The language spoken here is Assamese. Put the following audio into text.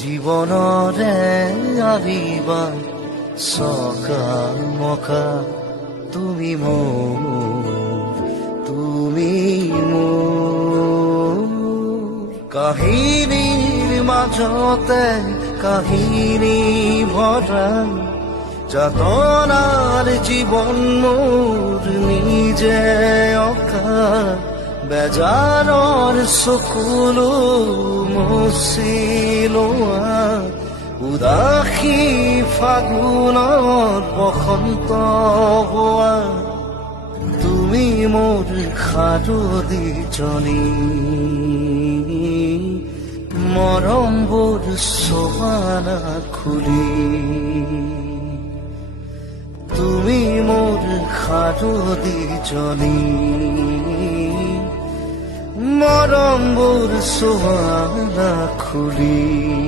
জীৱনৰে আহিবা সকামকা তুমি মোৰ কাহিনীৰ মাজতে কাহিনী ভৰা যাতনাৰ জীৱন মোৰ নিজে অকা বেজাৰৰ চকুলো মুচি লোৱা উদাসী ফাগুনত বসন্ত হোৱা তুমি মোৰ সাৰুদিজনী মৰমবোৰ চোৱানা খুলি তুমি মোৰ সাৰুদিজনী মৰমবোৰ চোৱানা খুলি